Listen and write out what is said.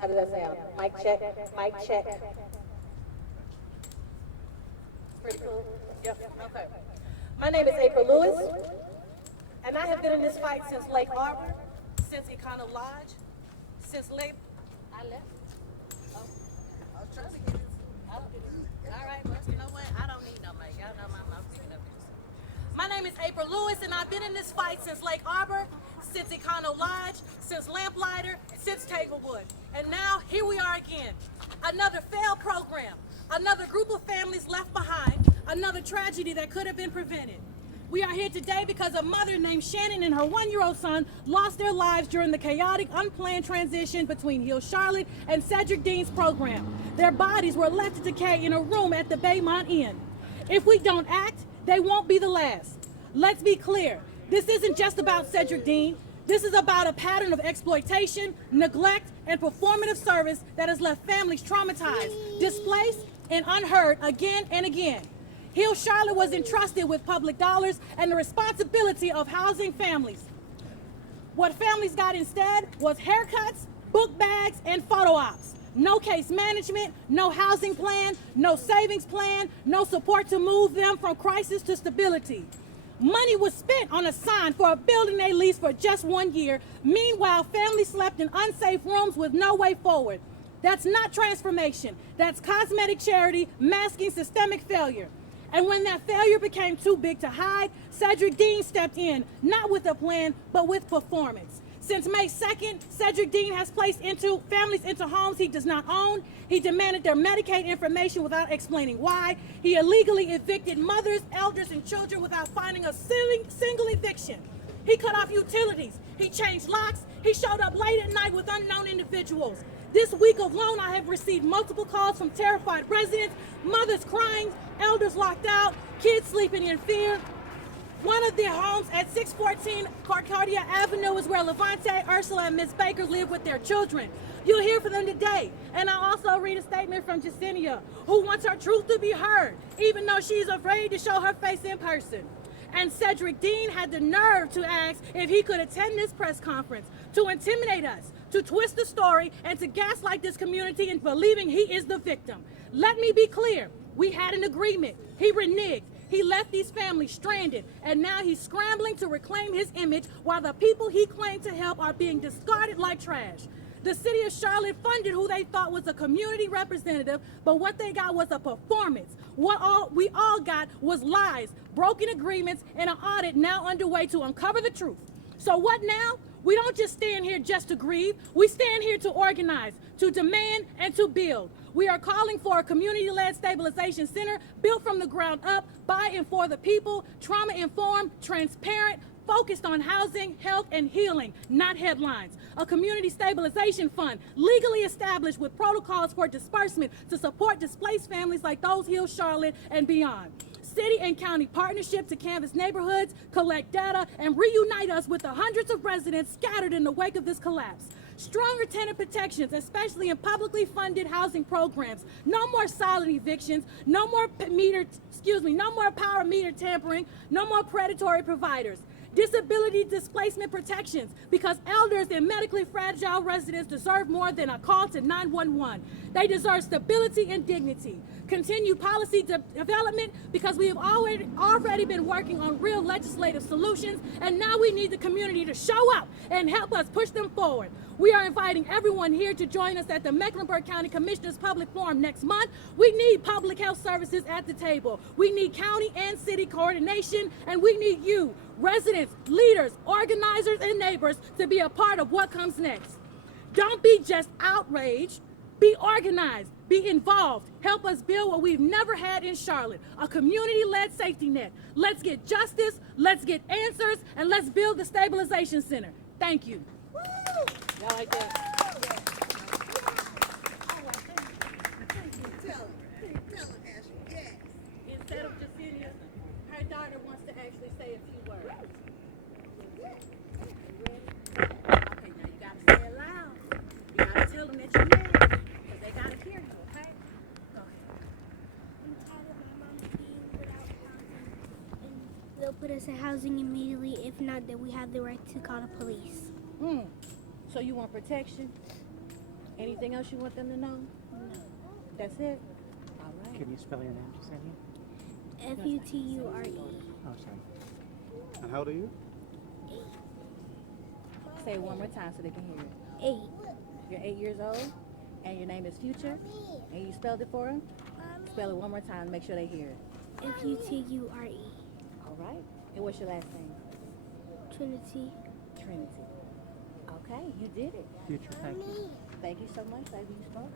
How does that sound? Mic check, mic check. Pretty cool? Yep, okay. My name is Apryl Lewis, and I have been in this fight since Lake Arbor, since Econo Lodge, since Lake... I left. Oh, I was trying to get it. All right, well, you know what? I don't need no mic. Y'all know my mouth is up here. My name is Apryl Lewis, and I've been in this fight since Lake Arbor, since Econo Lodge, since Lamplighter, since Tanglewood. And now, here we are again. Another failed program, another group of families left behind, another tragedy that could have been prevented. We are here today because a mother named Shannon and her 1-year-old son lost their lives during the chaotic, unplanned transition between Hill Charlotte and Cedric Dean's program. Their bodies were left to decay in a room at the Baymont Inn. If we don't act, they won't be the last. Let's be clear, this isn't just about Cedric Dean. This is about a pattern of exploitation, neglect, and performative service that has left families traumatized, displaced, and unheard again and again. Hill Charlotte was entrusted with public dollars and the responsibility of housing families. What families got instead was haircuts, book bags, and photo ops. No case management, no housing plan, no savings plan, no support to move them from crisis to stability. Money was spent on a sign for a building they leased for just 1 year. Meanwhile, families slept in unsafe rooms with no way forward. That's not transformation. That's cosmetic charity masking systemic failure. And when that failure became too big to hide, Cedric Dean stepped in, not with a plan, but with performance. Since May 2nd, Cedric Dean has placed families into homes he does not own. He demanded their Medicaid information without explaining why. He illegally evicted mothers, elders, and children without finding a single eviction. He cut off utilities. He changed locks. He showed up late at night with unknown individuals. This week alone, I have received multiple calls from terrified residents, mothers crying, elders locked out, kids sleeping in fear. One of their homes at 614 Carcardia Avenue is where Levante, Ursula, and Miss Baker live with their children. You'll hear from them today. And I'll also read a statement from Jacinia, who wants her truth to be heard, even though she's afraid to show her face in person. And Cedric Dean had the nerve to ask if he could attend this press conference, to intimidate us, to twist the story, and to gaslight this community into believing he is the victim. Let me be clear. We had an agreement. He reneged. He left these families stranded, and now he's scrambling to reclaim his image while the people he claimed to help are being discarded like trash. The city of Charlotte funded who they thought was a community representative, but what they got was a performance. What we all got was lies, broken agreements, and an audit now underway to uncover the truth. So what now? We don't just stand here just to grieve. We stand here to organize, to demand, and to build. We are calling for a community-led stabilization center built from the ground up, by and for the people, trauma-informed, transparent, focused on housing, health, and healing, not headlines. A community stabilization fund, legally established with protocols for disbursement to support displaced families like those Hill Charlotte and beyond. City and county partnership to canvass neighborhoods, collect data, and reunite us with the hundreds of residents scattered in the wake of this collapse. Stronger tenant protections, especially in publicly funded housing programs. No more silent evictions, no more power meter tampering, no more predatory providers. Disability displacement protections, because elders and medically fragile residents deserve more than a call to 911. They deserve stability and dignity. Continue policy development, because we have already been working on real legislative solutions, and now we need the community to show up and help us push them forward. We are inviting everyone here to join us at the Mecklenburg County Commissioners Public Forum next month. We need public health services at the table. We need county and city coordination, and we need you, residents, leaders, organizers, and neighbors, to be a part of what comes next. Don't be just outraged. Be organized. Be involved. Help us build what we've never had in Charlotte, a community-led safety net. Let's get justice, let's get answers, and let's build the stabilization center. Thank you. Y'all like that? Tell him, Ashley, yes. Instead of Jacinia, her daughter wants to actually say a few words. Okay, now you gotta say it loud. You gotta tell them that you're mad, because they gotta hear you, okay? Go ahead. I'm tired of my mom being without housing, and they'll put us in housing immediately. If not, then we have the right to call the police. So you want protection? Anything else you want them to know? No. That's it? All right. Can you spell your name, Jasenia? Future. Oh, sorry. And how old are you? Say it one more time so they can hear it. 8. You're 8 years old, and your name is Future, and you spelled it for them? Spell it one more time to make sure they hear it. Future. All right. And what's your last name? Trinity. Trinity. Okay, you did it. Future, thank you. Thank you so much, baby. You spoke.